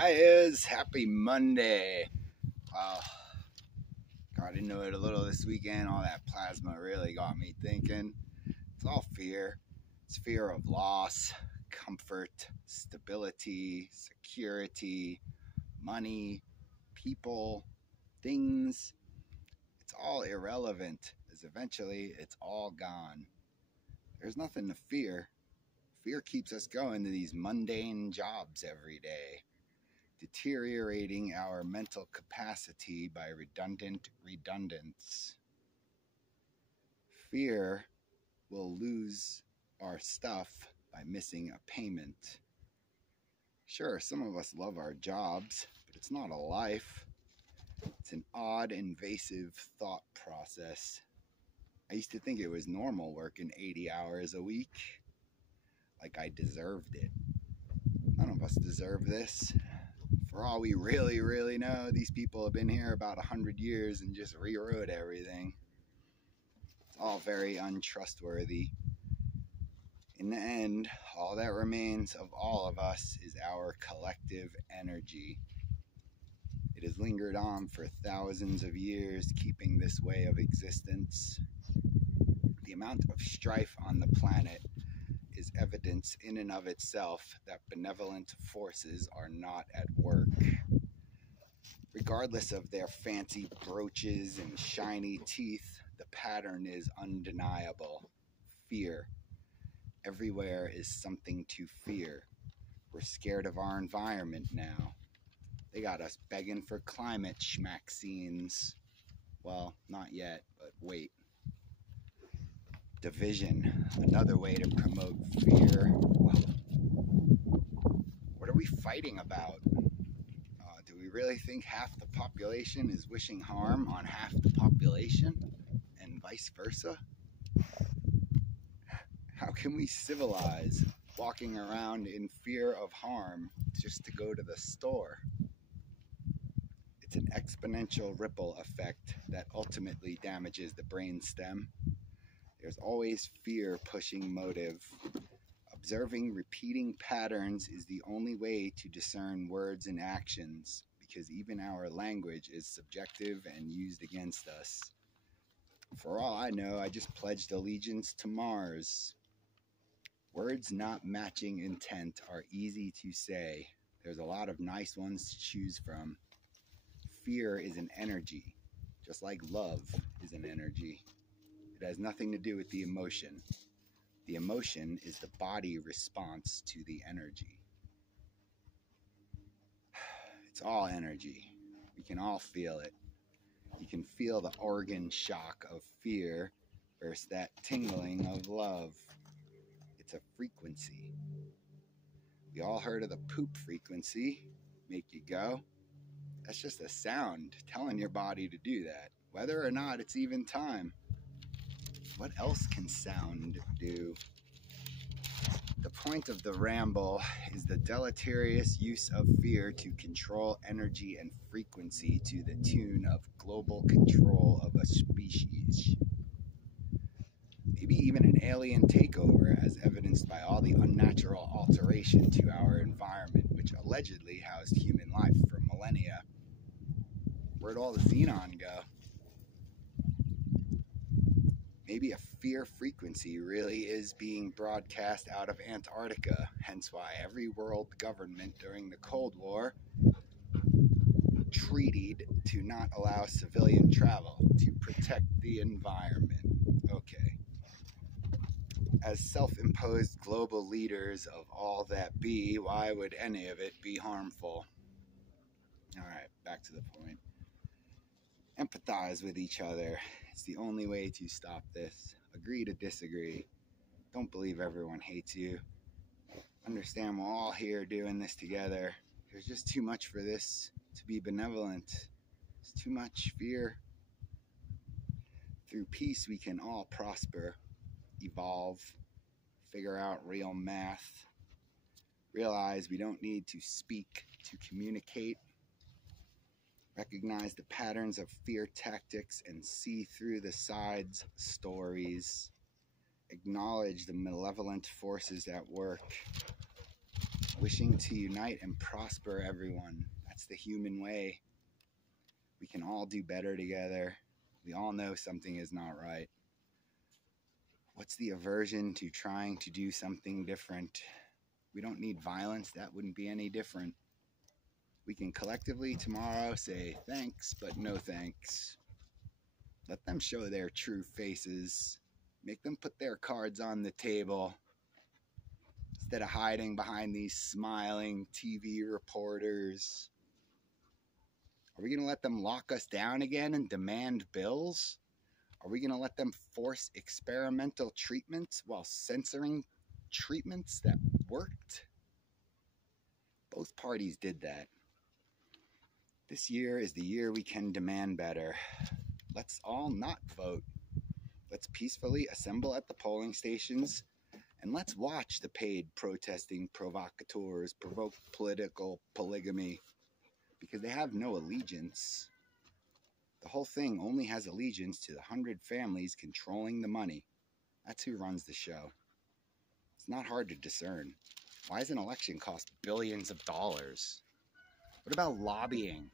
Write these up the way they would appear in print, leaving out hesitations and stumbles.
Hi, is happy Monday. Wow, got into it a little this weekend. All that plasma really got me thinking. It's all fear. It's fear of loss, comfort, stability, security, money, people, things. It's all irrelevant, as eventually it's all gone. There's nothing to fear. Fear keeps us going to these mundane jobs every day, deteriorating our mental capacity by redundance. Fear will lose our stuff by missing a payment. Sure, some of us love our jobs, but it's not a life. It's an odd, invasive thought process. I used to think it was normal working 80 hours a week, like I deserved it. None of us deserve this. For all we really know, these people have been here about 100 years and just rewrote everything. It's all very untrustworthy. In the end, all that remains of all of us is our collective energy. It has lingered on for thousands of years, keeping this way of existence. The amount of strife on the planet is evidence in and of itself that benevolent forces are not at work. Regardless of their fancy brooches and shiny teeth, the pattern is undeniable. Fear. Everywhere is something to fear. We're scared of our environment now. They got us begging for climate schmaxines. Well, not yet, but wait. Division. Another way to promote fear. What are we fighting about? Do we really think half the population is wishing harm on half the population, and vice versa? How can we civilize walking around in fear of harm just to go to the store? It's an exponential ripple effect that ultimately damages the brainstem. There's always fear pushing motive. Observing repeating patterns is the only way to discern words and actions, because even our language is subjective and used against us. For all I know, I just pledged allegiance to Mars. Words not matching intent are easy to say. There's a lot of nice ones to choose from. Fear is an energy, just like love is an energy. It has nothing to do with the emotion. The emotion is the body response to the energy. It's all energy. We can all feel it. You can feel the organ shock of fear versus that tingling of love. It's a frequency. We all heard of the poop frequency. Make you go. That's just a sound telling your body to do that, whether or not it's even time. What else can sound do? The point of the ramble is the deleterious use of fear to control energy and frequency to the tune of global control of a species. Maybe even an alien takeover, as evidenced by all the unnatural alteration to our environment, which allegedly housed human life for millennia. Where'd all the xenon go? Maybe a fear frequency really is being broadcast out of Antarctica, hence why every world government during the Cold War treated to not allow civilian travel to protect the environment. Okay. As self-imposed global leaders of all that be, why would any of it be harmful? Alright, back to the point. Empathize with each other. It's the only way to stop this. Agree to disagree. Don't believe everyone hates you. Understand we're all here doing this together. There's just too much for this to be benevolent. There's too much fear. Through peace, we can all prosper, evolve, figure out real math, realize we don't need to speak to communicate, recognize the patterns of fear tactics and see through the sides stories, acknowledge the malevolent forces at work, wishing to unite and prosper everyone. That's the human way. We can all do better together. We all know something is not right. What's the aversion to trying to do something different? We don't need violence. That wouldn't be any different. We can collectively tomorrow say thanks, but no thanks. Let them show their true faces. Make them put their cards on the table instead of hiding behind these smiling TV reporters. Are we going to let them lock us down again and demand bills? Are we going to let them force experimental treatments while censoring treatments that worked? Both parties did that. This year is the year we can demand better. Let's all not vote. Let's peacefully assemble at the polling stations, and let's watch the paid protesting provocateurs provoke political polygamy, because they have no allegiance. The whole thing only has allegiance to the 100 families controlling the money. That's who runs the show. It's not hard to discern. Why does an election cost billions of dollars? What about lobbying?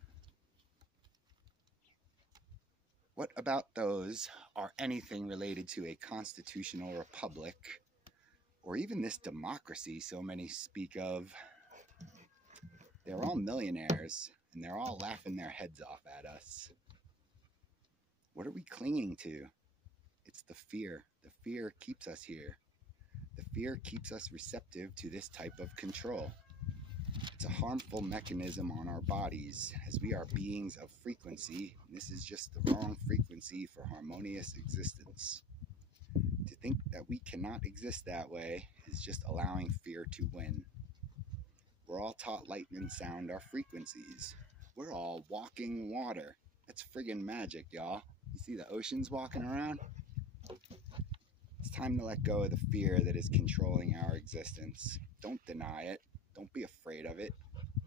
What about those are anything related to a constitutional republic, or even this democracy so many speak of? They're all millionaires, and they're all laughing their heads off at us. What are we clinging to? It's the fear. The fear keeps us here. The fear keeps us receptive to this type of control. It's a harmful mechanism on our bodies, as we are beings of frequency. This is just the wrong frequency for harmonious existence. To think that we cannot exist that way is just allowing fear to win. We're all taught light and sound are frequencies. We're all walking water. That's friggin' magic, y'all. You see the oceans walking around? It's time to let go of the fear that is controlling our existence. Don't deny it. Don't be afraid of it.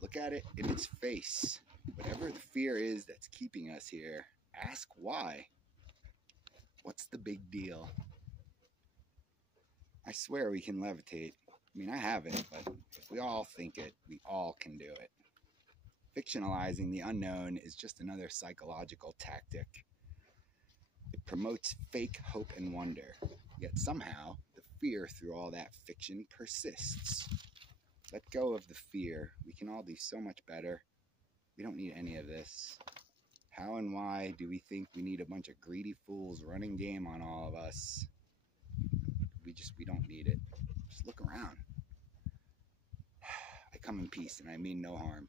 Look at it in its face. Whatever the fear is that's keeping us here, ask why. What's the big deal? I swear we can levitate. I mean, I haven't, but if we all think it, we all can do it. Fictionalizing the unknown is just another psychological tactic. It promotes fake hope and wonder, yet somehow the fear through all that fiction persists. Let go of the fear. We can all do so much better. We don't need any of this. How and why do we think we need a bunch of greedy fools running game on all of us? We don't need it. Just look around. I come in peace and I mean no harm.